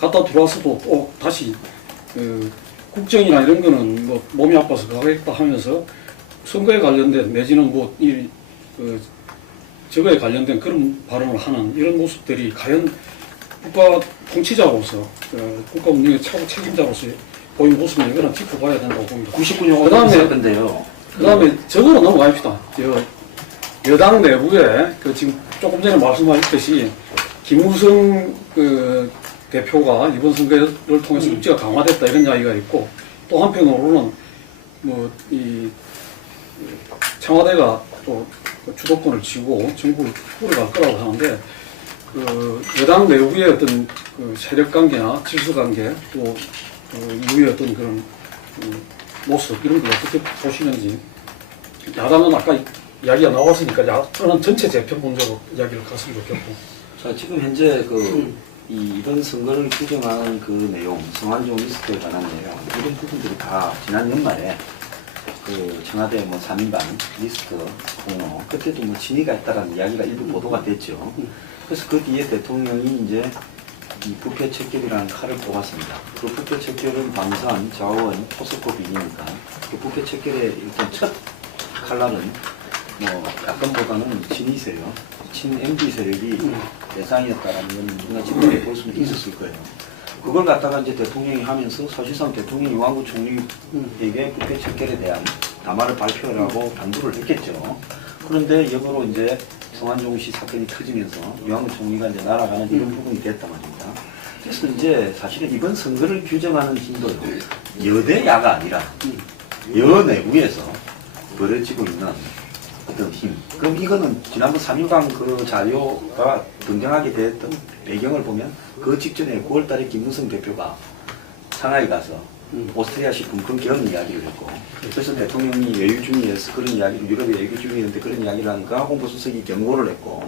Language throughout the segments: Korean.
갔다 들어와서도 또 다시 국정이나 이런 거는 뭐 몸이 아파서 가겠다 하면서 선거에 관련된 내지는 뭐 저거에 관련된 그런 발언을 하는 이런 모습들이 과연 국가 통치자로서 국가 운영의 최고 책임자로서 보이는 모습은 이거는 짚어봐야 된다고 봅니다. 99년 그다음에 건데요. 그다음에 저거로 넘어갑시다. 여당 내부에 지금 조금 전에 말씀하셨듯이 김무성 대표가 이번 선거를 통해서 입지가 강화됐다 이런 이야기가 있고 또 한편으로는 뭐 청와대가 또 주도권을 쥐고 정부를 꾸려갈 거라고 하는데 여당 내부의 어떤 세력 관계나 질서 관계 또 이후의 어떤 그런 모습 이런 걸 어떻게 보시는지 야당은 아까 이야기가 나왔으니까 저는 전체 재평론적으로 이야기를 갔으면 좋겠고. 자, 지금 현재 이번 선거를 규정하는 그 내용, 성완종 리스트에 관한 내용, 이런 부분들이 다 지난 연말에 청와대 3인방 리스트 공모, 그때도 진위가 있다라는 이야기가 일부 보도가 됐죠. 그래서 그 뒤에 대통령이 이제 이 부패 척결이라는 칼을 뽑았습니다. 그 부패 척결은 방산, 자원, 포스코비니까 그 부패 척결의 일단 첫 칼날은 야권보다는 친이 세력, 친 MB 세력이 대상이었다라는 건 우리가 지금까지 볼 수는 있었을 거예요. 그걸 갖다가 이제 대통령이 하면서 사실상 대통령이 유한구 총리에게 부패 척결에 대한 담화를 발표하라고 당부를 했겠죠. 그런데 역으로 이제 성완종 씨 사건이 터지면서 유한구 총리가 이제 날아가는 이런 부분이 됐단 말입니다. 그래서 이제 사실은 이번 선거를 규정하는 힘도 여대야가 아니라 여 내부에서 벌어지고 있는 어떤 힘. 그럼 이거는 지난번 3.1강 그 자료가 등장하게 됐던 배경을 보면 그 직전에 9월달에 김무성 대표가 상하이 가서 오스트리아식 금품 개헌 이야기를 했고, 그래서 대통령이 외유 중이어서 그런 이야기를, 유럽에 외유 중이었는데 그런 이야기를 하니까 홍보수석이 경고를 했고,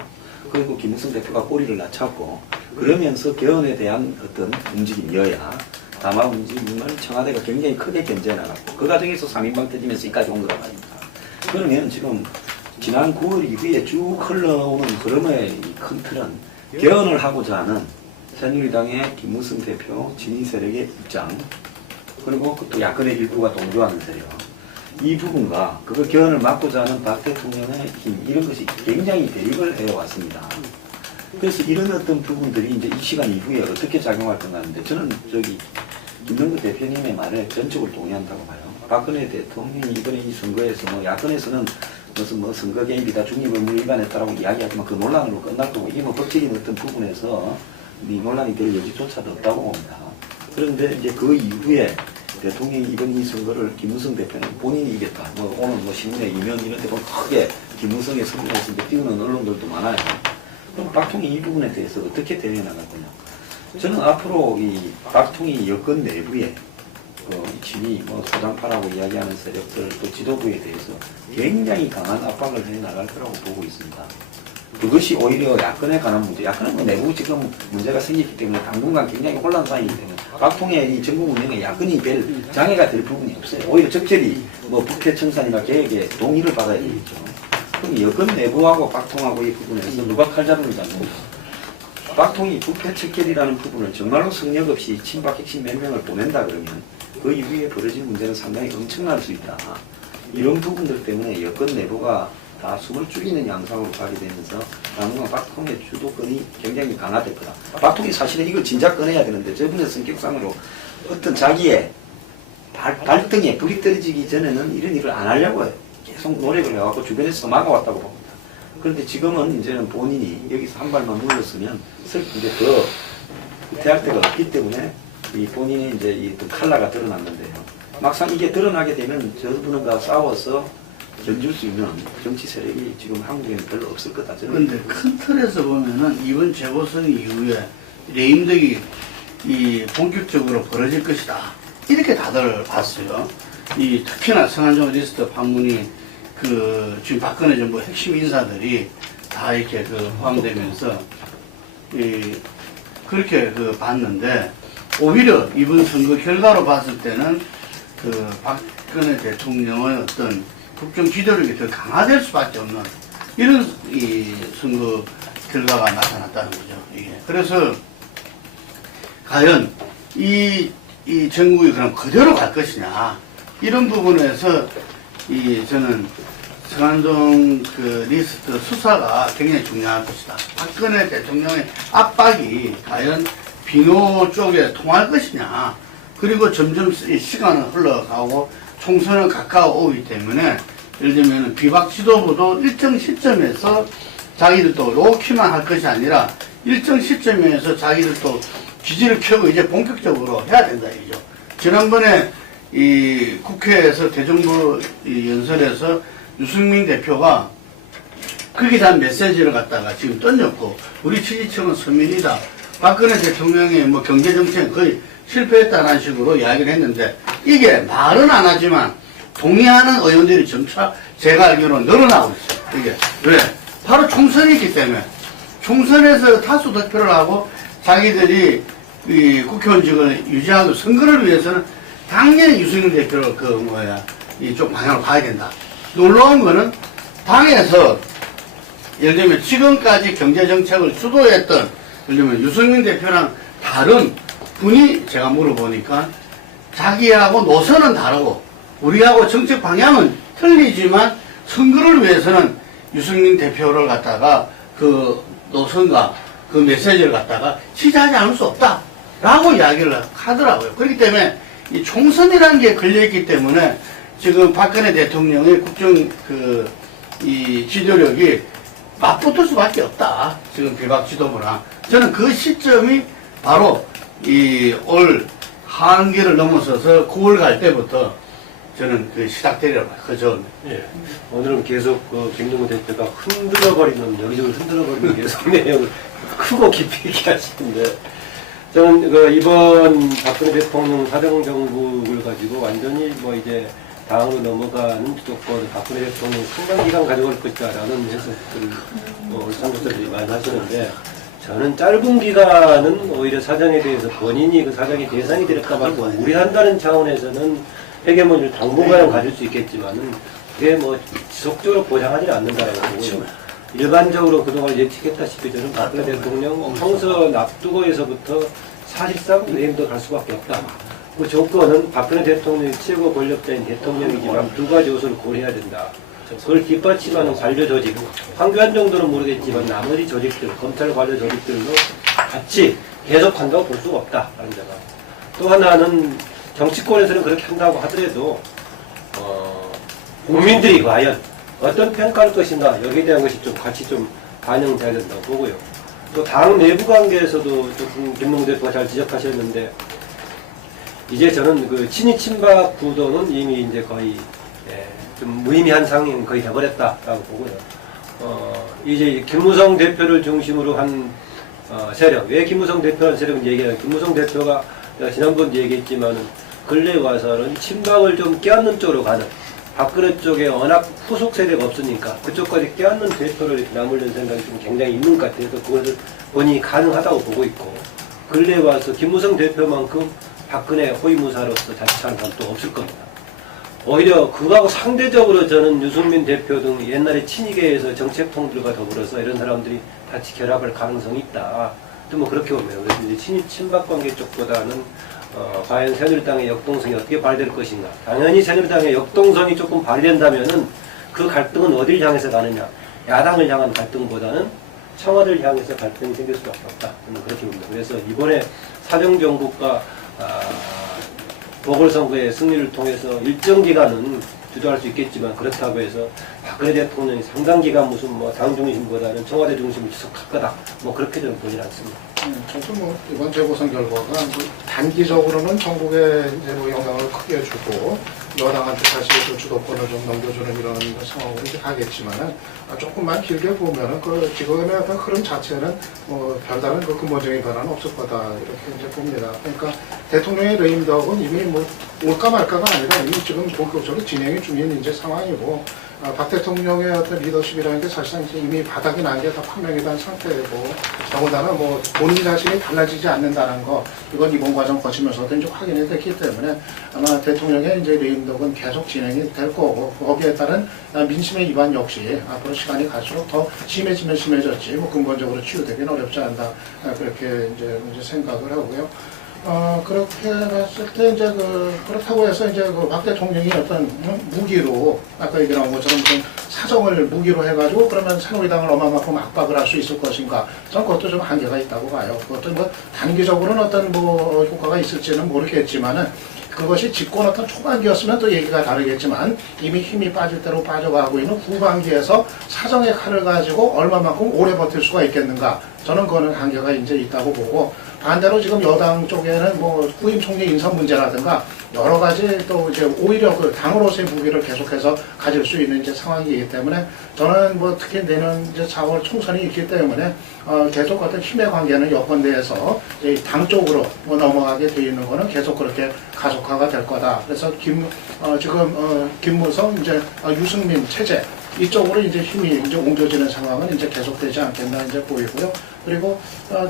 그리고 김무성 대표가 꼬리를 낮췄고, 그러면서 개헌에 대한 어떤 움직임, 여야, 담화 움직임을 청와대가 굉장히 크게 견제해 나갔고, 그 과정에서 3인방 터지면서 여기까지 온 거란 말입니다. 그러면 지금 지난 9월 이후에 쭉 흘러오는 흐름의 큰 틀은 개헌을 하고자 하는 새누리당의 김무성 대표 진위 세력의 입장, 그리고 또 야권의 일부가 동조하는 세력, 이 부분과 그걸 개헌을 막고자 하는 박 대통령의 힘, 이런 것이 굉장히 대립을 해왔습니다. 그래서 이런 어떤 부분들이 이제 이 시간 이후에 어떻게 작용할 건가 하는데, 저는 김명구 대표님의 말에 전적으로 동의한다고 봐요. 박근혜 대통령이 이번에 이 선거에서 야권에서는 무슨 선거 개입이다, 중립의무 위반했다라고 이야기하지만 그 논란으로 끝날 거고, 이게 법적인 어떤 부분에서 이 논란이 될 여지조차도 없다고 봅니다. 그런데 이제 그 이후에 대통령이 이번 이 선거를 김무성 대표는 본인이 이겼다. 오늘 신문에 이면 이런 데 보면 크게 김무성의 선거에서 띄우는 언론들도 많아요. 그럼 박통이 이 부분에 대해서 어떻게 대응해 나갈 거냐. 저는 앞으로 이 박통이 여권 내부에 친이 소장파라고 이야기하는 세력들 또 지도부에 대해서 굉장히 강한 압박을 해 나갈 거라고 보고 있습니다. 그것이 오히려 야권에 관한 문제, 야권은 내부 지금 문제가 생겼기 때문에 당분간 굉장히 혼란상이기 때문에 박통의 이 정부 운영에 야권이 별 장애가 될 부분이 없어요. 오히려 적절히 부패 청산이나 계획에 동의를 받아야 되겠죠. 그럼 여권 내부하고 박통하고 이 부분에서 누가 칼잡음을 잡는가? 박통이 부패 척결이라는 부분을 정말로 성역 없이 친박 핵심 몇 명을 보낸다 그러면 그 이후에 벌어진 문제는 상당히 엄청날 수 있다. 이런 부분들 때문에 여권 내부가 다 숨을 죽이는 양상으로 가게 되면서 당분간 박통의 주도권이 굉장히 강화될 거다. 박통이 사실은 이걸 진작 꺼내야 되는데 저분의 성격상으로 어떤 자기의 발등에 불이 떨어지기 전에는 이런 일을 안 하려고 계속 노력을 해갖고 주변에서 막아왔다고 봅니다. 그런데 지금은 이제는 본인이 여기서 한 발만 물렀으면 이제 더 후퇴할 데가 없기 때문에 이 본인의 이제 이 칼라가 드러났는데요. 막상 이게 드러나게 되면 저분과 싸워서 견줄 수 있는 정치 세력이 지금 한국에는 별로 없을 거다. 그런데 큰 틀에서 보면은 이번 재보선 이후에 레임덕이 본격적으로 벌어질 것이다. 이렇게 다들 봤어요. 특히나 성완종 리스트 판문이 지금 박근혜 정부 핵심 인사들이 다 이렇게 포함되면서 그렇게 봤는데, 오히려 이번 선거 결과로 봤을 때는 박근혜 대통령의 어떤 국정 지도력이 더 강화될 수밖에 없는 이런 선거 결과가 나타났다는 거죠. 이게. 그래서 과연 이 정국이 그럼 그대로 갈 것이냐. 이런 부분에서 저는 성완종 그 리스트 수사가 굉장히 중요할 것이다. 박근혜 대통령의 압박이 과연 비노 쪽에 통할 것이냐. 그리고 점점 시간은 흘러가고 총선은 가까워 오기 때문에 예를 들면 비박 지도부도 일정 시점에서 자기들도 로키만 할 것이 아니라 일정 시점에서 자기들도 기지를 켜고 이제 본격적으로 해야 된다 이죠. 지난번에 이 국회에서 대정부 연설에서 유승민 대표가 거기에 대한 메시지를 갖다가 지금 던졌고 우리 지지층은 서민이다. 박근혜 대통령의 뭐 경제정책 거의 실패했다는 식으로 이야기를 했는데 이게 말은 안 하지만 동의하는 의원들이 점차 제가 알기로는 늘어나고 있어요. 이게 왜? 바로 총선이 있기 때문에 총선에서 다수 득표를 하고 자기들이 이 국회의원직을 유지하고 선거를 위해서는 당연히 유승민 대표를 이쪽 방향으로 가야 된다. 놀라운 거는 당에서 예를 들면 지금까지 경제정책을 주도했던 예를 들면 유승민 대표랑 다른 분이 제가 물어보니까 자기하고 노선은 다르고 우리하고 정책 방향은 틀리지만 선거를 위해서는 유승민 대표를 갖다가 그 노선과 그 메시지를 갖다가 지지하지 않을 수 없다라고 이야기를 하더라고요. 그렇기 때문에 이 총선이라는 게 걸려있기 때문에 지금 박근혜 대통령의 국정 이 지도력이 맞붙을 수밖에 없다. 지금 비박 지도부랑. 저는 그 시점이 바로 이 올 하반기를 넘어서서 9월 갈 때부터 저는 시작되리라고 봐요. 그죠? 예. 오늘은 계속 김동훈 대표가 여기저기 흔들어버리는 계속 내용을 크고 깊이 얘기하시는데, 저는 이번 박근혜 대통령 사정정국을 가지고 완전히 이제 당으로 넘어가는 주도권 박근혜 대통령이 상당 기간 가져갈 것이다라는 해석들을 상부들이 많이 하시는데, 저는 짧은 기간은 오히려 사정에 대해서 본인이 그 사정의 대상이 될까 말까 우려한다는 차원에서는 회계문을 당분간은 가질 수 있겠지만은 그게 지속적으로 보장하지는 않는다라고 보고요. 일반적으로 그동안 예측했다시피 저는 박근혜 대통령 총선 앞두고에서부터 사실상 내임도 갈 수밖에 없다. 그 조건은 박근혜 대통령이 최고 권력자인 대통령이지만 두 가지 요소를 고려해야 된다. 그걸 뒷받침하는 관료 조직, 황교안 정도는 모르겠지만 나머지 조직들, 검찰 관료 조직들도 같이 계속한다고 볼 수가 없다라는 데가. 또 하나는 정치권에서는 그렇게 한다고 하더라도 국민들이 과연 어떤 평가할 것인가 여기에 대한 것이 좀 같이 좀 반영돼야 된다고 보고요. 또 당 내부 관계에서도 조금 김동훈 대표가 잘 지적하셨는데 이제 저는 그 친이 친박 구도는 이미 이제 거의 좀 무의미한 상황이 거의 돼버렸다라고 보고요. 이제 김무성 대표를 중심으로 한 세력, 왜 김무성 대표라는 세력은 얘기하면 김무성 대표가 제가 지난번도 얘기했지만은 근래에 와서는 친박을 좀 껴안는 쪽으로 가는 박근혜 쪽에 워낙 후속 세대가 없으니까 그쪽까지 껴안는 대표를 남으려는 생각이 좀 굉장히 있는 것 같아서 그것을 본인이 가능하다고 보고 있고 근래에 와서 김무성 대표만큼 박근혜 호위무사로서 자처하는 사람 또 없을 겁니다. 오히려 그거하고 상대적으로 저는 유승민 대표 등 옛날에 친이계에서 정책통들과 더불어서 이런 사람들이 같이 결합할 가능성이 있다. 또 그렇게 보면 그래서 이제 친박 관계 쪽보다는 과연 새누리당의 역동성이 어떻게 발휘될 것인가. 당연히 새누리당의 역동성이 조금 발휘된다면은 그 갈등은 어딜 향해서 가느냐. 야당을 향한 갈등보다는 청와대를 향해서 갈등이 생길 수밖에 없다. 저는 그렇게 봅니다. 그래서 이번에 사정정국과 보궐선거의 승리를 통해서 일정 기간은 주도할 수 있겠지만 그렇다고 해서 박근혜 대통령이 상당 기간 무슨 당 중심보다는 청와대 중심을 지속할 거다. 그렇게 저는 보지 않습니다. 저도 이번 재보선 결과가 단기적으로는 전국에 이제 영향을 크게 주고 여당한테 다시 그 주도권을 좀 넘겨주는 이런 상황으로 이제 가겠지만은 조금만 길게 보면은 그 지금의 어떤 흐름 자체는 별다른 그 근본적인 변화는 없을 거다 이렇게 이제 봅니다. 그러니까 대통령의 레임덕은 이미 올까 말까가 아니라 이미 지금 본격적으로 진행이 중인 이제 상황이고 박 대통령의 어떤 리더십이라는 게 사실상 이제 이미 바닥이 난 게 다 판명이 된 상태고, 더군다나 뭐 본인 자신이 달라지지 않는다는 거, 이건 이번 과정 거치면서도 이제 확인이 됐기 때문에 아마 대통령의 이제 레임덕은 계속 진행이 될 거고, 거기에 따른 민심의 이반 역시 앞으로 시간이 갈수록 더 심해지면 심해졌지, 뭐 근본적으로 치유되기는 어렵지 않다, 그렇게 이제 생각을 하고요. 그렇게 봤을 때, 이제 그렇다고 해서 이제 박 대통령이 어떤 무기로, 아까 얘기 나온 것처럼 좀 사정을 무기로 해가지고 그러면 새누리당을 얼마만큼 압박을 할 수 있을 것인가. 저는 그것도 좀 한계가 있다고 봐요. 그것도 뭐 단기적으로는 어떤 뭐 효과가 있을지는 모르겠지만은 그것이 집권 어떤 초반기였으면 또 얘기가 다르겠지만 이미 힘이 빠질 대로 빠져가고 있는 후반기에서 사정의 칼을 가지고 얼마만큼 오래 버틸 수가 있겠는가. 저는 그거는 한계가 이제 있다고 보고, 반대로 지금 여당 쪽에는 뭐 후임 총리 인선 문제라든가 여러 가지 또 이제 오히려 그 당으로서의 무기를 계속해서 가질 수 있는 이제 상황이기 때문에 저는 뭐 특히 내년 이제 4월 총선이 있기 때문에 계속 어떤 힘의 관계는 여권 내에서 이제 당 쪽으로 뭐 넘어가게 돼 있는 거는 계속 그렇게 가속화가 될 거다. 그래서 지금 김무성 이제 유승민 체제 이쪽으로 이제 힘이 이제 옮겨지는 상황은 이제 계속되지 않겠나 이제 보이고요. 그리고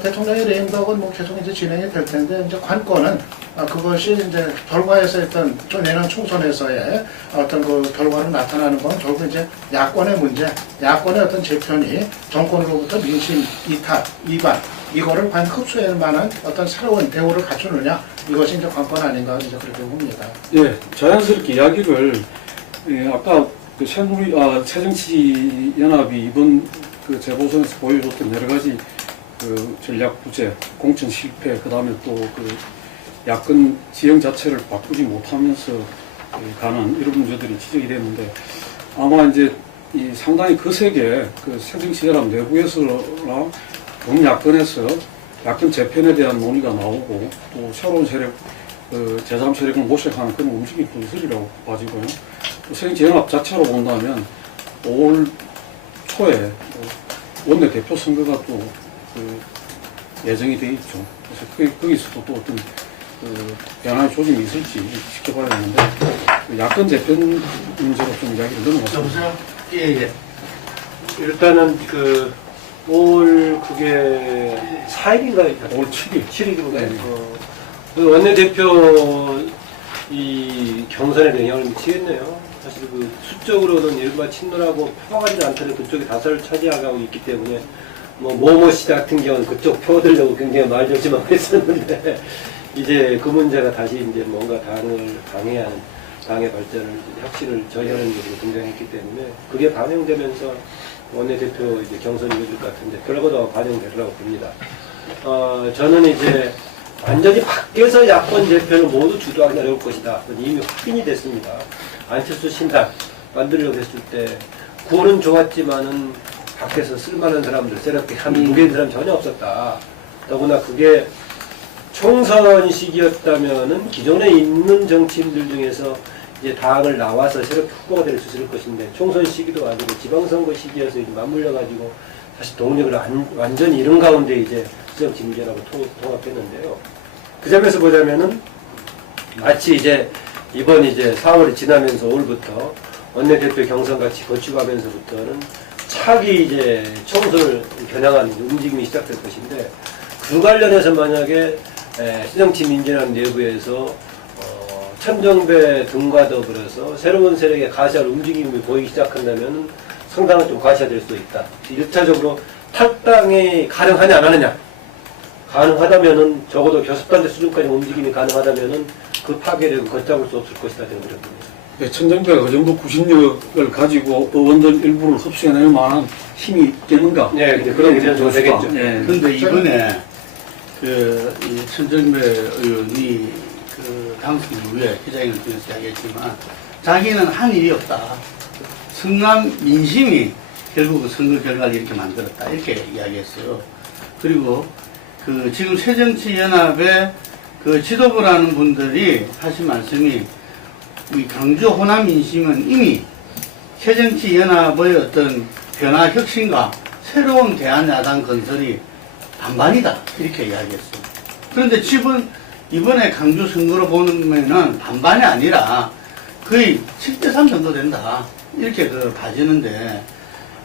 대통령의 레임덕은 뭐 계속 이제 진행이 될 텐데, 이제 관건은 그것이 이제 결과에서 했던 내년 총선에서의 어떤 그 결과로 나타나는 건 결국 이제 야권의 문제, 야권의 어떤 재편이 정권으로부터 민심 이탈, 이반 이거를 과연 흡수할 만한 어떤 새로운 대우를 갖추느냐, 이것이 이제 관건 아닌가 이제 그렇게 봅니다. 예, 자연스럽게 이야기를 아까 그 새정치연합이 이번 그 재보선에서 보여줬던 여러 가지 그 전략 부재, 공천 실패, 그 다음에 또 그 야권 지형 자체를 바꾸지 못하면서 가는 이런 문제들이 지적이 됐는데, 아마 이제 이 상당히 거세게 그 새정치연합 내부에서나 범야권에서 야권 재편에 대한 논의가 나오고, 또 새로운 세력, 제3 세력을 모색하는 그런 움직임이 또 있으리라고 봐지고요. 또 새정치연합 자체로 본다면 5월 초에 원내대표 선거가 또 예정이 되어 있죠. 그래서 거기서도 또 어떤 변화의 조짐이 있을지 지켜봐야 되는데, 야권 재편 문제로 좀 이야기를 넘어갔습니다. 여보세요? 예. 일단은 그 5월 그게 4일인가요? 5월 7일. 7일인가요? 그 원내대표 이 경선에 영향을 미치겠네요. 사실 그 수적으로는 일반 친노라고 표방하지 않더라도 그쪽이 다수를 차지하고 있기 때문에 모모씨 같은 경우는 그쪽 표 얻으려고 굉장히 말조심하고 했었는데 이제 그 문제가 다시 이제 뭔가 당을 방해하는 당의 발전을 혁신을 저해하는 일로 등장했기 때문에 그게 반영되면서 원내대표 이제 경선이 이어질 것 같은데 결과도 반영되리라고 봅니다. 저는 이제 완전히 밖에서 야권 재편을 모두 주도하기 어려울 것이다. 이미 확인이 됐습니다. 안철수 신당 만들려고 했을 때 구호는 좋았지만은 밖에서 쓸만한 사람들, 새롭게 한 무게인 사람 전혀 없었다. 더구나 그게 총선 시기였다면은 기존에 있는 정치인들 중에서 이제 당을 나와서 새롭게 후보가 될 수 있을 것인데 총선 시기도 아니고 지방선거 시기여서 이제 맞물려가지고 사실 동력을 완전히 잃은 가운데 이제 수정치 문제라고 통합했는데요. 그 점에서 보자면은 마치 이제 이번 이제 4월이 지나면서 5월부터 원내대표 경선 같이 거치고하면서부터는 차기 이제 총선을 겨냥한 움직임이 시작될 것인데 그 관련해서 만약에 시정치 민주당 내부에서 천정배 등과 더불어서 새로운 세력의 가시할 움직임이 보이기 시작한다면 상당히 좀 과시화될 수 있다. 1차적으로 탈당이 가능하냐 안 하느냐. 가능하다면은 적어도 교섭단체 수준까지 움직임이 가능하다면은 그 파괴력을 걷잡을 수 없을 것이다 저는 그렇게 봅니다. 네, 천정배가 그 정도 구심력을 가지고 의원들 일부를 흡수해낼 만한 힘이 있겠는가? 네, 그런 의견 좀 되겠죠. 네. 그런데 이번에 이 천정배 의원이 그 당선 이후에 기자회견을 통해서 이야기했지만 자기는 한 일이 없다. 성남 민심이 결국 선거 결과를 이렇게 만들었다. 이렇게 이야기했어요. 그리고 그 지금 새정치연합의 그 지도부라는 분들이 하신 말씀이 이 강주 호남 민심은 이미 새정치연합의 어떤 변화 혁신과 새로운 대한야당 건설이 반반이다. 이렇게 이야기했어요. 그런데 이번에 강주 선거로 보면은 반반이 아니라 거의 7대3 정도 된다. 이렇게 봐지는데,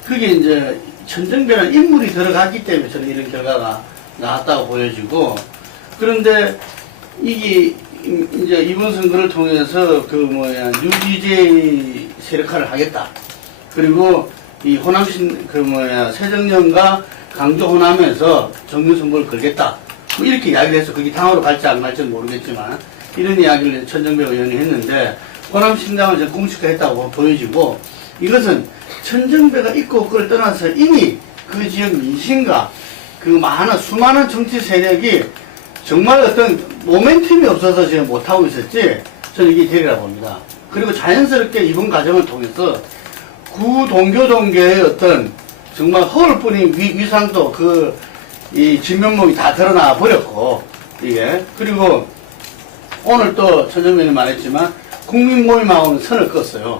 그게 이제 천정배는 인물이 들어갔기 때문에 저는 이런 결과가 나왔다고 보여지고, 그런데 이게 이제 이번 선거를 통해서 뉴디제이 세력화를 하겠다. 그리고 이 호남신 새정년과 강조 호남에서 정면 선거를 걸겠다. 뭐 이렇게 이야기를 해서 그게 당으로 갈지 안 갈지는 모르겠지만 이런 이야기를 천정배 의원이 했는데 호남신당을 이제 공식화했다고 보여지고 이것은 천정배가 있고 없고를 떠나서 이미 그 지역 민심과 그 수많은 정치 세력이 정말 어떤 모멘텀이 없어서 지금 못하고 있었지 저는 이게 되리라 봅니다. 그리고 자연스럽게 이번 과정을 통해서 구동교동계의 어떤 정말 허울뿐인 위상도 이 진면목이 다 드러나 버렸고, 이게. 그리고 오늘 또 천정면이 말했지만, 국민모임하고는 선을 껐어요.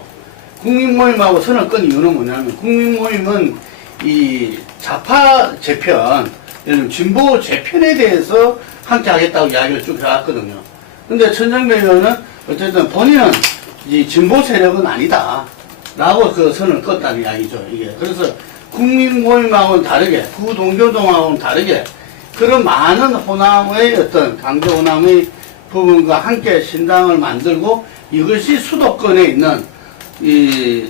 국민모임하고 선을 끈 이유는 뭐냐면, 국민모임은 이 좌파 재편, 진보 재편에 대해서 함께 하겠다고 이야기를 쭉 해왔거든요. 근데 천정배 의원은 어쨌든 본인은 이 진보 세력은 아니다. 라고 그 선을 껐다는 이야기죠, 이게. 그래서 국민모임하고는 다르게, 구동교동하고는 다르게, 그런 많은 호남의 어떤, 강조 호남의 부분과 함께 신당을 만들고, 이것이 수도권에 있는 이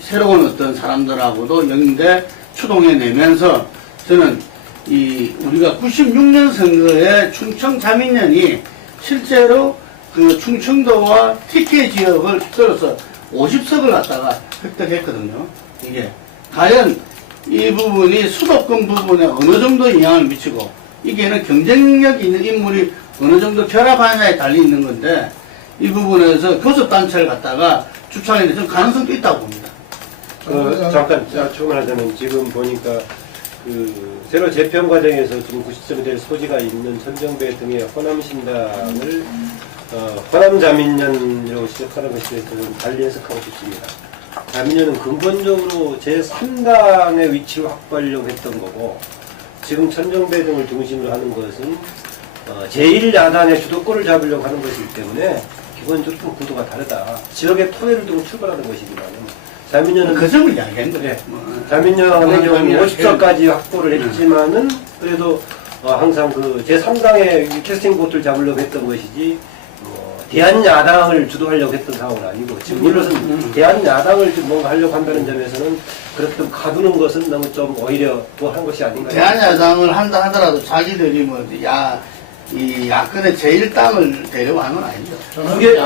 새로운 어떤 사람들하고도 연대 추동해 내면서, 저는 우리가 96년 선거에 충청 자민련이 실제로 그 충청도와 TK 지역을 들어서 50석을 갖다가 획득했거든요. 이게. 과연 이 부분이 수도권 부분에 어느 정도 영향을 미치고, 이게는 경쟁력 있는 인물이 어느 정도 결합하느냐에 달리 있는 건데, 이 부분에서 교섭단체를 갖다가 주창해서 좀 가능성도 있다고 봅니다. 잠깐 추가하자면 지금 보니까 새로 재편 과정에서 지금 구시점이 될 소지가 있는 천정배 등의 호남신당을 호남자민련으로 시작하는 것에 대해서 좀 달리 해석하고 싶습니다. 자민련은 근본적으로 제3당의 위치를 확보하려고 했던 거고, 지금 천정배 등을 중심으로 하는 것은 제1야당의 주도권을 잡으려고 하는 것이기 때문에 기본적으로 좀 구도가 다르다. 지역의 토대를 두고 출발하는 것이지만은 자민련은 그 점을 이야기한 거예요. 자민련의 경우 50석까지 확보를 했지만은 그래도 항상 제3당의 캐스팅 보트를 잡으려고 했던 것이지 대한야당을 주도하려고 했던 상황은 아니고 지금 이것은 대한야당을 좀 뭔가 하려고 한다는 점에서는 그렇게 좀 가두는 것은 너무 좀 오히려 또 한 것이 아닌가. 대한야당을 한다 하더라도 자기들이 이 야권의 제1당을 데려가는 건 아니죠.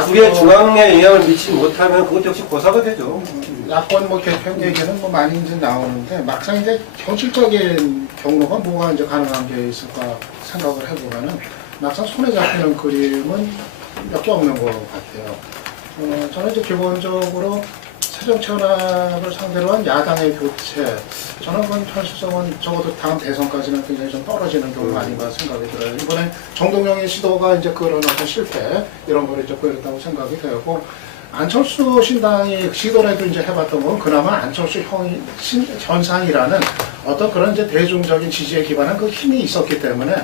그게 중앙에 영향을 미치지 못하면 그것 역시 고사가 되죠. 야권 개편 얘기는 많이 이제 나오는데 막상 이제 현실적인 경로가 뭐가 이제 가능한 게 있을까 생각을 해보면은 막상 손에 잡히는 그림은 몇 개 없는 것 같아요. 저는 이제 기본적으로 새정치연합을 상대로 한 야당의 교체, 저는 그건 현실성은 적어도 다음 대선까지는 굉장히 좀 떨어지는 경우가 아닌가 생각이 들어요. 이번에 정동영의 시도가 이제 그런 어떤 실패, 이런 걸 이제 보였다고 생각이 되고, 안철수 신당이 시도라도 이제 해봤던 건 그나마 안철수 현상이라는 어떤 그런 이제 대중적인 지지에 기반한 그 힘이 있었기 때문에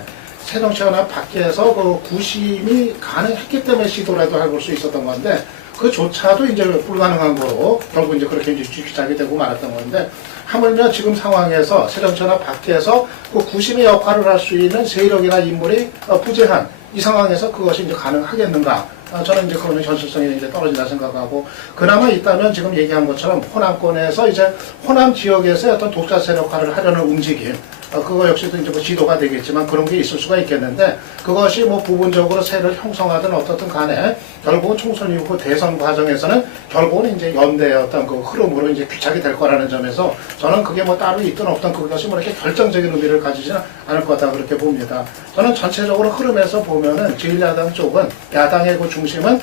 새정치연합 밖에서 그 구심이 가능했기 때문에 시도라도 해볼 수 있었던 건데, 그조차도 이제 불가능한 거로 결국 이제 그렇게 이제 시작이 되고 말았던 건데, 하물며 지금 상황에서 새정치연합 밖에서 그 구심의 역할을 할 수 있는 세력이나 인물이 부재한 이 상황에서 그것이 이제 가능하겠는가? 저는 이제 그거는 현실성이 이제 떨어진다 생각하고, 그나마 있다면 지금 얘기한 것처럼 호남권에서 이제 호남 지역에서 어떤 독자 세력 역할을 하려는 움직임, 그거 역시도 이제 지도가 되겠지만 그런 게 있을 수가 있겠는데, 그것이 부분적으로 세를 형성하든 어떻든 간에 결국은 총선 이후 대선 과정에서는 결국은 이제 연대의 어떤 그 흐름으로 이제 귀착이 될 거라는 점에서 저는 그게 따로 있든 없든 그것이 이렇게 결정적인 의미를 가지지는 않을 것 같다 그렇게 봅니다. 저는 전체적으로 흐름에서 보면은 제1야당 쪽은 야당의 그 중심은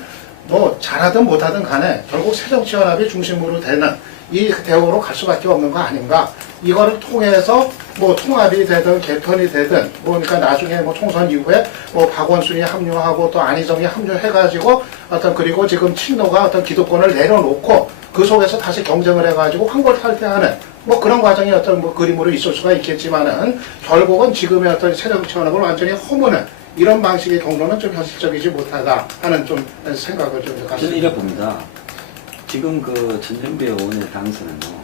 잘하든 못하든 간에 결국 새정치연합이 중심으로 되는 이 대우로 갈 수밖에 없는 거 아닌가. 이거를 통해서 통합이 되든 개편이 되든 그러니까 나중에 총선 이후에 박원순이 합류하고 또 안희정이 합류해가지고 그리고 지금 친노가 어떤 기득권을 내려놓고 그 속에서 다시 경쟁을 해가지고 환골탈퇴하는 그런 과정이 어떤 그림으로 있을 수가 있겠지만은 결국은 지금의 어떤 새정치연합을 완전히 허무는 이런 방식의 경로는 좀 현실적이지 못하다 하는 좀 생각을 좀 저는 갖습니다. 이래 봅니다. 지금 그 천정배 의원의 당선은요,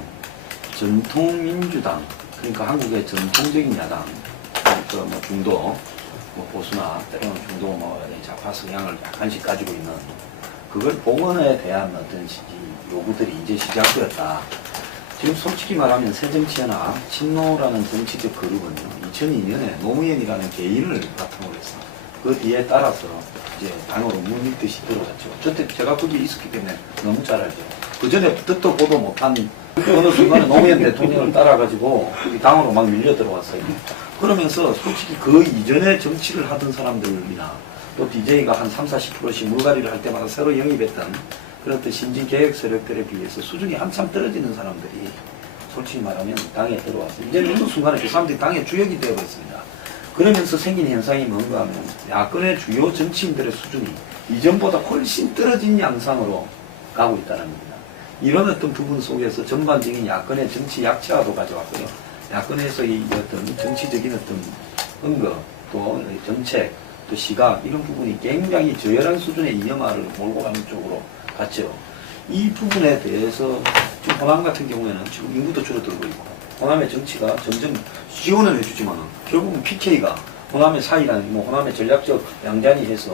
전통민주당, 그러니까 한국의 전통적인 야당, 그러니까 뭐 중도, 뭐 보수나 때로는 중도 뭐 좌파 성향을 약간씩 가지고 있는 그걸 복원에 대한 어떤 요구들이 이제 시작되었다. 지금 솔직히 말하면 새정치연합, 친노라는 정치적 그룹은요, 2002년에 노무현이라는 개인을 바탕으로 해서 그 뒤에 따라서 이제 당으로 물밀듯이 들어갔죠. 저때 제가 거기 있었기 때문에 너무 잘 알죠. 그 전에 듣도 보도 못한 어느 순간에 노무현 대통령을 따라가지고 이 당으로 막 밀려 들어왔어요. 그러면서 솔직히 그 이전에 정치를 하던 사람들이나 또 DJ가 한 30~40%씩 물갈이를 할 때마다 새로 영입했던 그런 어떤 신진 개혁 세력들에 비해서 수준이 한참 떨어지는 사람들이 솔직히 말하면 당에 들어왔어요. 이제 어느 순간에 그 사람들이 당의 주역이 되어버렸습니다. 그러면서 생긴 현상이 뭔가 하면 야권의 주요 정치인들의 수준이 이전보다 훨씬 떨어진 양상으로 가고 있다는 겁니다. 이런 어떤 부분 속에서 전반적인 야권의 정치 약체화도 가져왔고요. 야권에서 이 어떤 정치적인 어떤 언거, 또 정책, 또 시각, 이런 부분이 굉장히 저열한 수준의 이념화를 몰고 가는 쪽으로 갔죠. 이 부분에 대해서 지금 호남 같은 경우에는 지금 인구도 줄어들고 있고, 호남의 정치가 점점 지원을 해주지만 결국은 PK가 호남의 사이라는 뭐 호남의 전략적 양자니 해서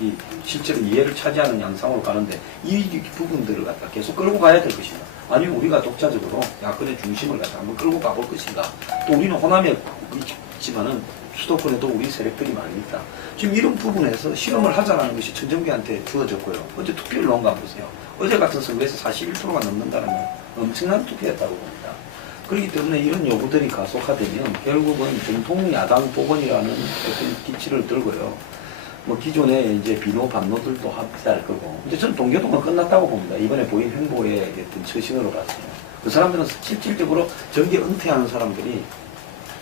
이 실제로 이해를 차지하는 양상으로 가는데 이 부분들을 갖다 계속 끌고 가야 될 것인가? 아니면 우리가 독자적으로 야권의 중심을 갖다 한번 끌고 가볼 것인가? 또 우리는 호남에 있지만은 수도권에도 우리 세력들이 많이 있다. 지금 이런 부분에서 실험을 하자라는 것이 천정배한테 주어졌고요. 어제 투표율 나온 거 한번 보세요. 어제 같은 선거에서 41%가 넘는다는 건 엄청난 투표였다고 봅니다. 그렇기 때문에 이런 요구들이 가속화되면 결국은 정통 야당 복원이라는 어떤 기치를 들고요. 뭐 기존에 이제 비노 반노들도 합세할 거고. 근데 저는 동교동은 끝났다고 봅니다. 이번에 보인 행보의 어떤 처신으로 봤어요. 그 사람들은 실질적으로 정계 은퇴하는 사람들이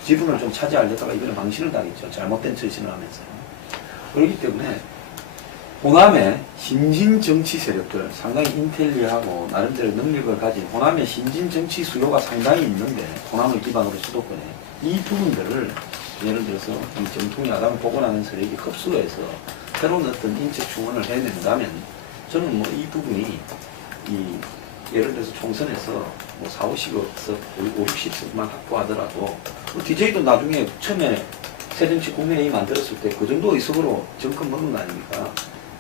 지분을 좀 차지하려다가 이번에 망신을 당했죠. 잘못된 처신을 하면서요. 그렇기 때문에 호남의 신진 정치 세력들, 상당히 인텔리하고 나름대로 능력을 가진 호남의 신진 정치 수요가 상당히 있는데, 호남을 기반으로 수도권에 이 부분들을 예를 들어서 이 정통 야당을 복원하는 세력이 흡수해서 새로운 어떤 인적 충원을 해낸다면 저는 뭐 이 부분이 예를 들어서 총선에서 뭐 40~50석, 50석만 확보하더라도 뭐 DJ도 나중에 처음에 새정치 국민회의 만들었을 때 그 정도 의석으로 정권 먹는 거 아닙니까?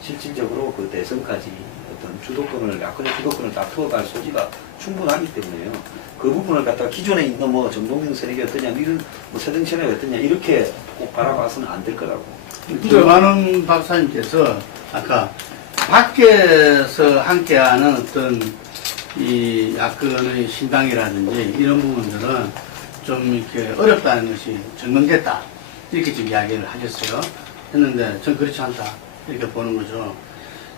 실질적으로 그 대선까지 어떤 주도권을, 야권의 주도권을 다투어갈 소지가 충분하기 때문에요. 그 부분을 갖다가 기존에 있는 뭐 정동영 세력이 어떠냐, 이런 뭐 새정치가 어떠냐, 이렇게 꼭 바라봐서는 안 될 거라고. 조만원 박사님께서 아까 밖에서 함께하는 어떤 이 야권의 신당이라든지 이런 부분들은 좀 이렇게 어렵다는 것이 증명됐다. 이렇게 지금 이야기를 하셨어요. 했는데 전 그렇지 않다. 이렇게 보는 거죠.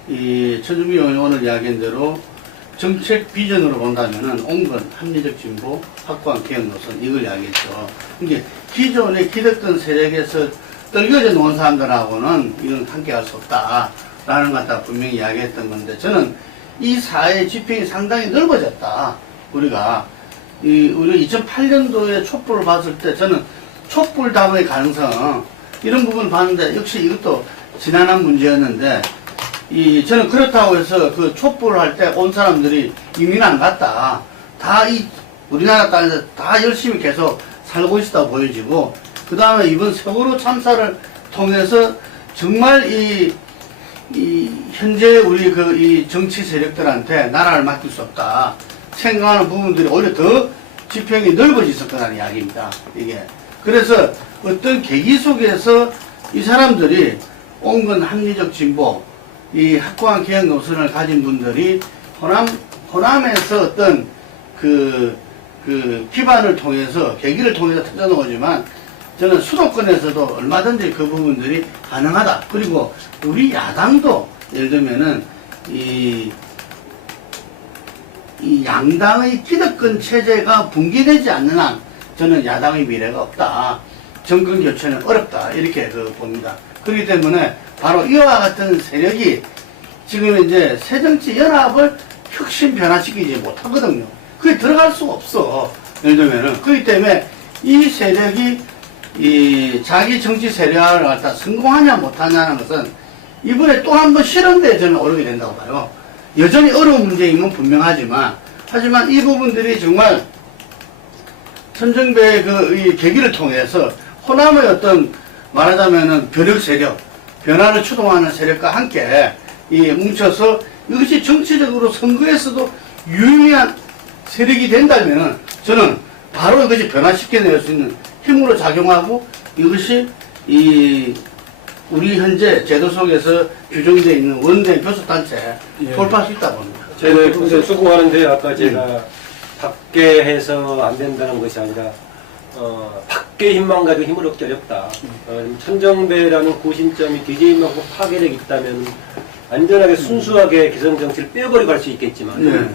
이 천준기 의원이 오늘 이야기한 대로 정책 비전으로 본다면은 온건 합리적 진보, 확고한 개혁 노선, 이걸 이야기했죠. 이게 기존에 기득권 세력에서 떨겨져 놓은 사람들하고는 이건 함께 할 수 없다라는 것 같다 분명히 이야기했던 건데, 저는 이 사회 지평이 상당히 넓어졌다. 우리가 우리 2008년도에 촛불을 봤을 때 저는 촛불 다음의 가능성 이런 부분을 봤는데, 역시 이것도 지난한 문제였는데, 저는 그렇다고 해서 그 촛불을 할 때 온 사람들이 이민 안 갔다. 다 우리나라 땅에서 다 열심히 계속 살고 있었다고 보여지고, 그 다음에 이번 세월호 참사를 통해서 정말 현재 우리 이 정치 세력들한테 나라를 맡길 수 없다 생각하는 부분들이 오히려 더 지평이 넓어졌을 거라는 이야기입니다. 이게. 그래서 어떤 계기 속에서 이 사람들이 온건 합리적 진보, 이 확고한 개혁 노선을 가진 분들이 호남에서 어떤 그 기반을 통해서, 계기를 통해서 터져나오지만, 저는 수도권에서도 얼마든지 그 부분들이 가능하다. 그리고 우리 야당도 예를 들면은 이 양당의 기득권 체제가 붕괴되지 않는 한 저는 야당의 미래가 없다. 정권 교체는 어렵다. 이렇게 봅니다. 그렇기 때문에 바로 이와 같은 세력이 지금 이제 새정치연합을 혁신 변화시키지 못하거든요. 그게 들어갈 수가 없어. 예를 들면은. 그렇기 때문에 이 세력이 자기 정치 세력을 갖다 성공하냐 못하냐는 것은 이번에 또 한 번 실험대에 저는 오르게 된다고 봐요. 여전히 어려운 문제인 건 분명하지만, 하지만 이 부분들이 정말 천정배의 이 계기를 통해서 호남의 어떤 말하자면은 변혁 세력, 변화를 추동하는 세력과 함께 뭉쳐서 이것이 정치적으로 선거에서도 유의미한 세력이 된다면 저는 바로 이것이 변화시켜낼 수 있는 힘으로 작용하고 이것이 우리 현재 제도 속에서 규정되어 있는 원내 교섭단체에 예. 돌파할 수 있다고 봅니다. 저희들 근데 수긍하는데 아까 제가 밖에 해서 안 된다는 것이 아니라 밖에 힘만 가지고 힘을 얻기 어렵다. 천정배라는 구심점이 DJ만큼 파괴력이 있다면 안전하게 순수하게 기성정치를 빼버리고 갈 수 있겠지만 네.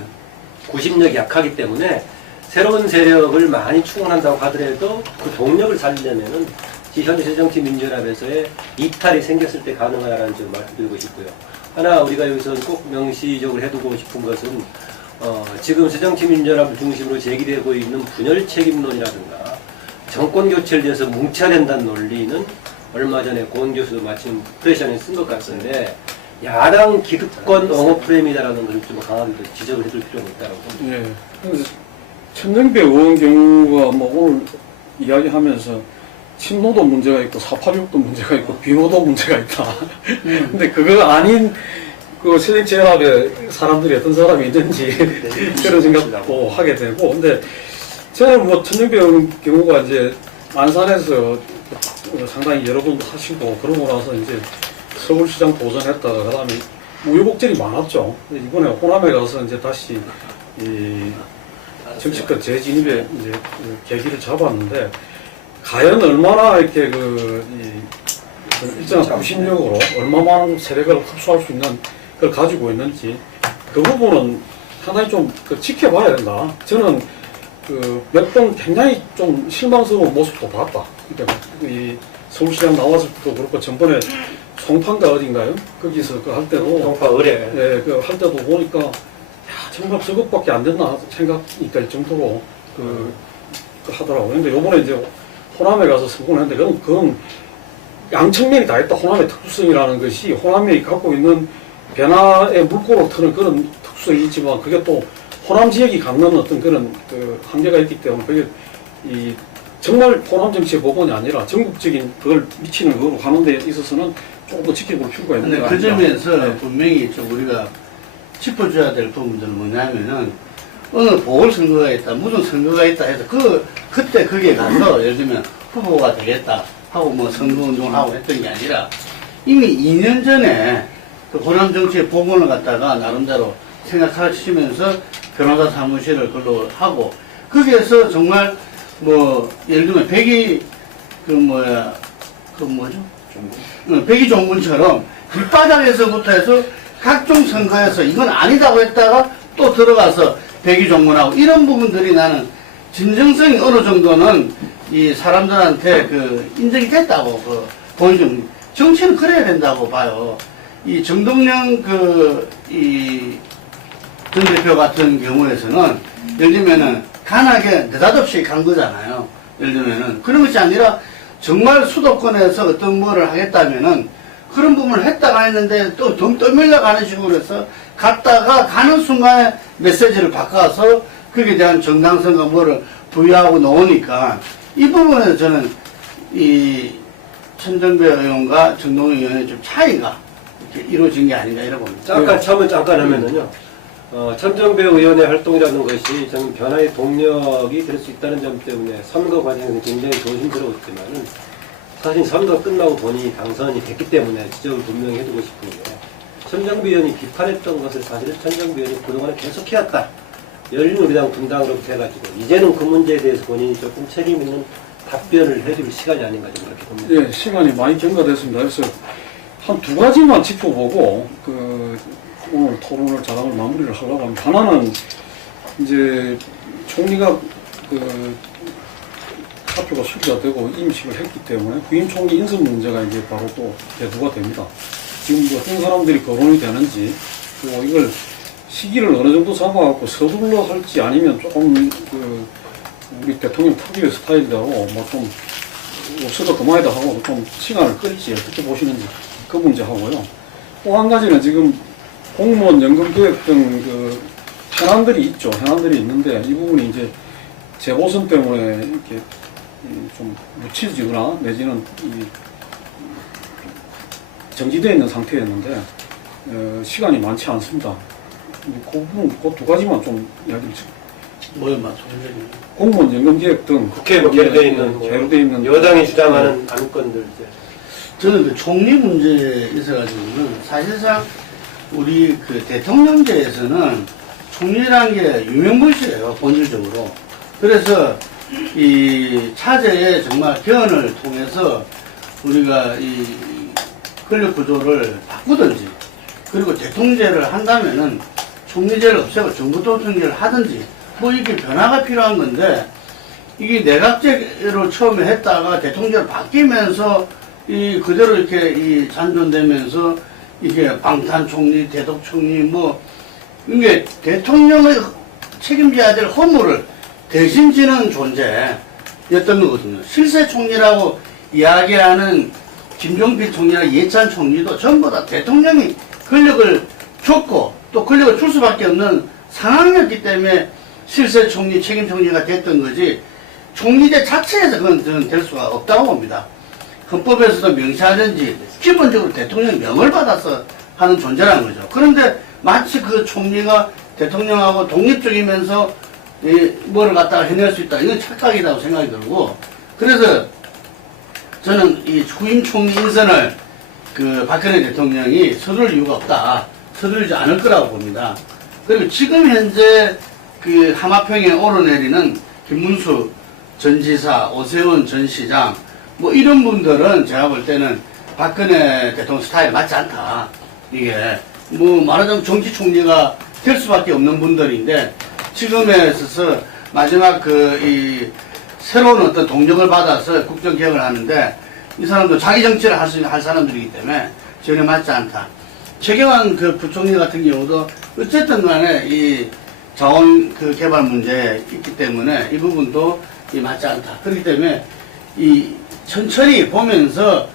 구심력이 약하기 때문에 새로운 세력을 많이 충원한다고 하더라도 그 동력을 살리려면은 현재 새정치민주연합에서의 이탈이 생겼을 때 가능하다는 점 말씀드리고 싶고요. 하나 우리가 여기서 꼭 명시적으로 해두고 싶은 것은 지금 새정치민주연합을 중심으로 제기되고 있는 분열 책임론이라든가 정권 교체를 위해서 뭉쳐야 된다는 논리는 얼마 전에 고은 교수도 마침 프레시안에 쓴 것 같은데 야당 기득권 옹호 프레임이다라는 것을 좀 강하게 지적을 해둘 필요가 있다고 봅니다. 예. 그래서 천정배 의원 경우가 뭐 오늘 이야기하면서 친노도 문제가 있고 486도 문제가 있고 비노도 문제가 있다. 근데 그거 아닌 그 새정치연합에 사람들이 어떤 사람이 있는지 그런 생각도 하게 되고, 근데 저는 뭐 천정배 의원 경우가 이제 안산에서 상당히 여러 번 하시고 그러고 나서 이제 서울시장 도전했다가 그다음에 우여곡절이 많았죠. 이번에 호남에 가서 이제 다시 이 정치권 재진입에 이제 그 계기를 잡았는데 과연 얼마나 이렇게 일정한 구심력으로 얼마만한 세력을 흡수할 수 있는 걸 가지고 있는지 그 부분은 상당히 좀 지켜봐야 된다. 저는 몇 번 굉장히 좀 실망스러운 모습도 봤다. 그러니까 이 서울시장 나왔을 때도 그렇고 전번에 송파인가 어딘가요? 거기서 할 때도 동파 의뢰. 예, 할 때도 보니까 야, 정말 저것밖에 안 됐나 생각이 들 정도로 하더라고요. 근데 요번에 이제 호남에 가서 성공을 했는데 그건 양측면이 다 있다. 호남의 특수성이라는 것이 호남이 갖고 있는 변화의 물꼬를 트는 그런 특수성이 있지만 그게 또 호남 지역이 갖는 어떤 그런 한계가 있기 때문에 그게 정말 호남 정치의 복원이 아니라 전국적인 그걸 미치는 거로 가는 데 있어서는 조금 더 지켜볼 필요가 있는 근데 거 그 아닌가. 점에서 네. 분명히 좀 우리가 짚어줘야 될 부분들은 뭐냐면은 어느 보궐선거가 있다, 무슨 선거가 있다 해서 그때 거기에 가서 예를 들면 후보가 되겠다 하고 뭐 선거운동을 하고 했던 게 아니라 이미 2년 전에 그 호남 정치의 복원을 갖다가 나름대로 생각하시면서 변호사 사무실을 그걸로 하고 거기에서 정말 뭐 예를 들면 백의종군처럼 길바닥에서부터 해서 각종 선거에서 이건 아니다고 했다가 또 들어가서 백의종군하고 이런 부분들이 나는 진정성이 어느 정도는 이 사람들한테 인정이 됐다고 보여주는 정치는 그래야 된다고 봐요. 이 정동영 전 대표 같은 경우에서는 예를 들면은 간하게 느닷없이 간 거잖아요. 예를 들면은 그런 것이 아니라 정말 수도권에서 어떤 뭐를 하겠다면은 그런 부분을 했다가 했는데 또 좀 떠밀려 가는 식으로 해서 갔다가 가는 순간에 메시지를 바꿔서 거기에 대한 정당성과 뭐를 부여하고 놓으니까 이 부분에서 저는 이 천정배 의원과 정동영 의원의 좀 차이가 이렇게 이루어진 게 아닌가 이런 봅니다. 잠깐 하면은요. 천정배 의원의 활동이라는 것이 저는 변화의 동력이 될 수 있다는 점 때문에 선거 과정에서 굉장히 조심스러웠지만은 사실 선거 끝나고 보니 당선이 됐기 때문에 지적을 분명히 해두고 싶은 게 천정배 의원이 비판했던 것을 사실은 천정배 의원이 그동안에 계속 해왔다. 열린우리당 분당으로부터 해가지고 이제는 그 문제에 대해서 본인이 조금 책임 있는 답변을 해줄 시간이 아닌가 좀 그렇게 봅니다. 예, 시간이 많이 경과됐습니다. 그래서 한 두 가지만 짚어보고 오늘 토론을 자랑을 마무리를 하려고 합니다. 하나는 이제 총리가 사표가 수리가 되고 임식을 했기 때문에 부임 총리 인선 문제가 이제 바로 또 대두가 됩니다. 지금 뭐 어떤 사람들이 거론이 되는지 또 이걸 시기를 어느 정도 잡아갖고 서둘러 할지 아니면 조금 우리 대통령 특유의 스타일대로 뭐 좀 없어도 그만이다 하고 좀 시간을 끌지 어떻게 보시는지 그 문제 하고요. 또 한 가지는 지금 공무원 연금 개혁 등 그 현안들이 있죠. 현안들이 있는데 이 부분이 이제 재보선 때문에 이렇게 좀 묻혀지거나 내지는 정지되어 있는 상태였는데 시간이 많지 않습니다. 그 부분 그 두 가지만 좀 이야기를 뭐에 맞춰? 공무원 연금 개혁 등 국회에 계류되어 있는, 계류되어 있는 여당이 주장하는 안건들 이제. 저는 그 총리 문제에 있어가지고는 사실상 우리 그 대통령제에서는 총리라는 게 유명무실해요, 본질적으로. 그래서 이 차제의 정말 개헌을 통해서 우리가 이 권력 구조를 바꾸든지, 그리고 대통령제를 한다면은 총리제를 없애고 정부통제를 하든지, 뭐 이게 변화가 필요한 건데, 이게 내각제로 처음에 했다가 대통령제로 바뀌면서 이 그대로 이렇게 이 잔존되면서 이게 방탄총리, 대독총리 뭐 이게 대통령의 책임져야 될 허물을 대신 지는 존재였던 거거든요. 실세 총리라고 이야기하는 김종필 총리나 이해찬 총리도 전부 다 대통령이 권력을 줬고 또 권력을 줄 수밖에 없는 상황이었기 때문에 실세 총리, 책임 총리가 됐던 거지 총리제 자체에서 그건 저는 될 수가 없다고 봅니다. 헌법에서도 명시하든지 기본적으로 대통령 명을 받아서 하는 존재라는 거죠. 그런데 마치 그 총리가 대통령하고 독립적이면서 뭐를 갖다가 해낼 수 있다. 이건 착각이라고 생각이 들고, 그래서 저는 이 후임 총리 인선을 그 박근혜 대통령이 서두를 이유가 없다. 서두르지 않을 거라고 봅니다. 그리고 지금 현재 그 하마평에 오르내리는 김문수 전 지사, 오세훈 전 시장, 뭐 이런 분들은 제가 볼 때는 박근혜 대통령 스타일에 맞지 않다. 이게 뭐 말하자면 정치총리가 될 수밖에 없는 분들인데 지금에 있어서 마지막 그 이 새로운 어떤 동력을 받아서 국정개혁을 하는데 이 사람도 자기 정치를 할 사람들이기 때문에 전혀 맞지 않다. 최경환 그 부총리 같은 경우도 어쨌든 간에 이 자원 그 개발 문제에 있기 때문에 이 부분도 맞지 않다. 그렇기 때문에 이 천천히 보면서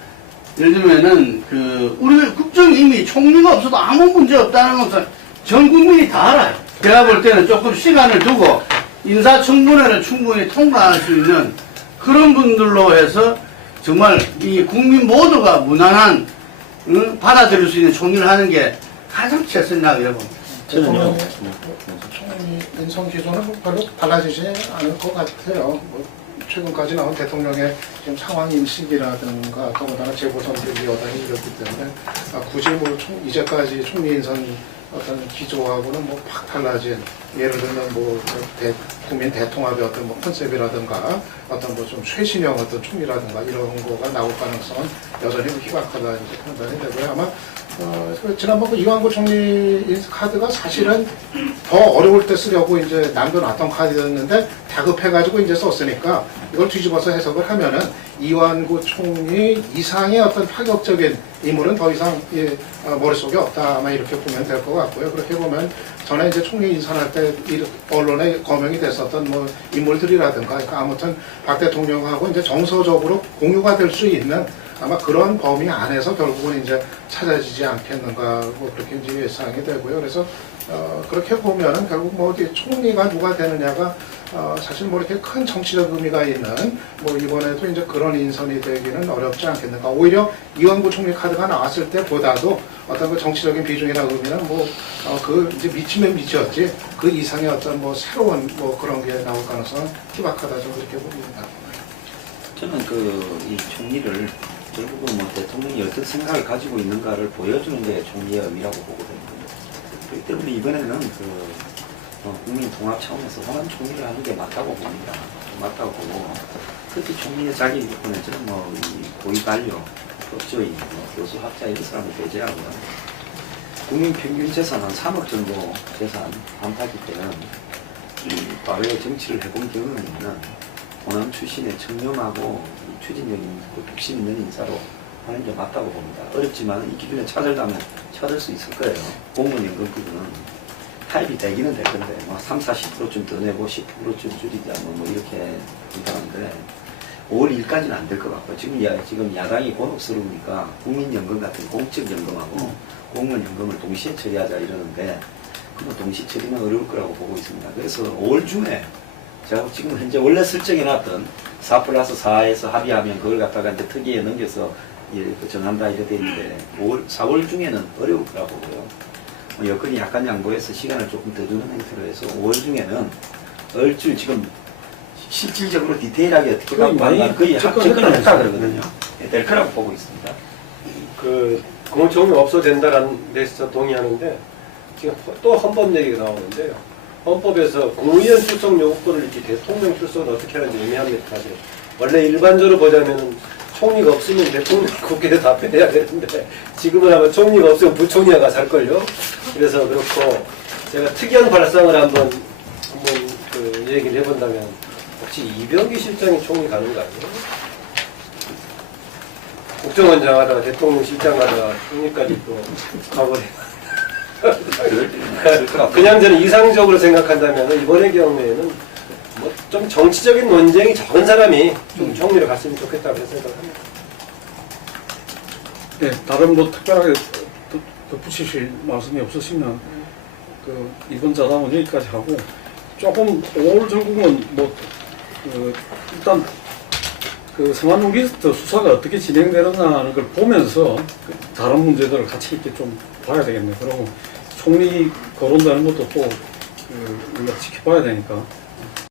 예를 들면은 그 우리 국정이 이미 총리가 없어도 아무 문제 없다는 것을 전 국민이 다 알아요. 제가 볼 때는 조금 시간을 두고 인사청문회를 충분히 통과할 수 있는 그런 분들로 해서 정말 이 국민 모두가 무난한 받아들일 수 있는 총리를 하는 게 가장 최선이라고 봅니다. 대통령의 총리 인선 기조는 별로 달라지지 않을 것 같아요. 뭐 최근까지 나온 대통령의 지금 상황 인식이라든가 더군다나 재보선들이 여당이 이렇기 때문에 굳이 뭐 이제까지 총리 인선 어떤 기조하고는 뭐 확 달라진, 예를 들면 뭐 국민 대통합의 어떤 뭐 컨셉이라든가 어떤 뭐 좀 최신형 어떤 총리라든가 이런 거가 나올 가능성은 여전히 희박하다 이제 판단이 되고요. 아마 지난번 그 이완구 총리 카드가 사실은 더 어려울 때 쓰려고 이제 남겨놨던 카드였는데 다급해가지고 이제 썼으니까 이걸 뒤집어서 해석을 하면은 이완구 총리 이상의 어떤 파격적인 인물은 더 이상 머릿속에 없다. 아마 이렇게 보면 될 것 같고요. 그렇게 보면 전에 이제 총리 인선할 때 언론에 거명이 됐었던 뭐 인물들이라든가 그러니까 아무튼 박 대통령하고 이제 정서적으로 공유가 될 수 있는 아마 그런 범위 안에서 결국은 이제 찾아지지 않겠는가 뭐 그렇게 이제 예상이 되고요. 그래서 그렇게 보면은 결국 뭐 총리가 누가 되느냐가 사실 뭐 이렇게 큰 정치적 의미가 있는 뭐 이번에도 이제 그런 인선이 되기는 어렵지 않겠는가. 오히려 이완구 총리 카드가 나왔을 때보다도 어떤 그 정치적인 비중이나 의미는 뭐 그 이제 미치면 미쳤지 그 이상의 어떤 뭐 새로운 뭐 그런 게 나올 가능성은 희박하다 좀 그렇게 봅니다. 저는 이 총리를 결국은 뭐 대통령이 어떤 생각을 가지고 있는가를 보여주는 게 총리의 의미라고 보거든요. 그렇기 때문에 이번에는 국민 통합 차원에서 호남 총리를 하는 게 맞다고 봅니다. 맞다고 보고 특히 총리의 자기 부분에 저는 이 고위 관료, 법조인, 교수, 학자 이런 사람을 배제하고요. 국민 평균 재산 한 3억 정도 재산 안팎일 때는 과거에 정치를 해본 경험이 있는 호남 출신의 청렴하고 추진력이 있고 독심 있는 인사로 하는 게 맞다고 봅니다. 어렵지만 이 기준에 찾으려면 찾을 수 있을 거예요. 공무원 연금 기준은 타입이 되기는 될 건데 3, 40%좀 더 내고 10%좀 줄이자 뭐 이렇게 생각하는데 5월 1일까지는 안 될 것 같고 지금 야당이 곤혹스러우니까 국민연금 같은 공적연금하고 공무원연금을 동시에 처리하자 이러는데 그거 동시 처리는 어려울 거라고 보고 있습니다. 그래서 5월 중에 제가 지금 현재 원래 설정해놨던 4+4에서 합의하면 그걸 갖다가 이제 특위에 넘겨서 정한다 이래 돼 있는데 4월 중에는 어려울 거라고 보고요. 여건이 약간 양보해서 시간을 조금 더 주는 행태로 해서 5월 중에는 얼추 지금 실질적으로 디테일하게 어떻게 거의 갖고 가나 거의 접근을 했다 했죠. 그러거든요. 될 거라고 보고 있습니다. 그 공무총리 없어도 된다라는 데서 동의하는데 지금 또 헌법 얘기가 나오는데요. 헌법에서 국무위원 출석 요구권을 이렇게 대통령 출석은 어떻게 하는지 애매합니다. 사실 원래 일반적으로 보자면은 총리가 없으면 대통령 국회에 답변해야 되는데 지금은 아마 총리가 없으면 부총리가 살걸요. 그래서 그렇고 제가 특이한 발상을 한번 그 얘기를 해본다면 혹시 이병기 실장이 총리 가는 거 아니에요? 국정원장 하다가 대통령 실장 하다가 총리까지 또 가버려. 그냥 저는 이상적으로 생각한다면 이번의 경우에는 뭐 좀 정치적인 논쟁이 적은 사람이 좀 총리로 갔으면 좋겠다고 생각합니다. 네, 다른 뭐 특별하게 덧붙이실 말씀이 없으시면 그 이번 자담은 여기까지 하고 조금 5월 전국은 뭐 일단 그 성완종 리스트 수사가 어떻게 진행되느냐는 걸 보면서 그 다른 문제들을 같이 이렇게 좀 봐야 되겠네요. 그리고 총리 거론되는 것도 또 우리가 지켜봐야 되니까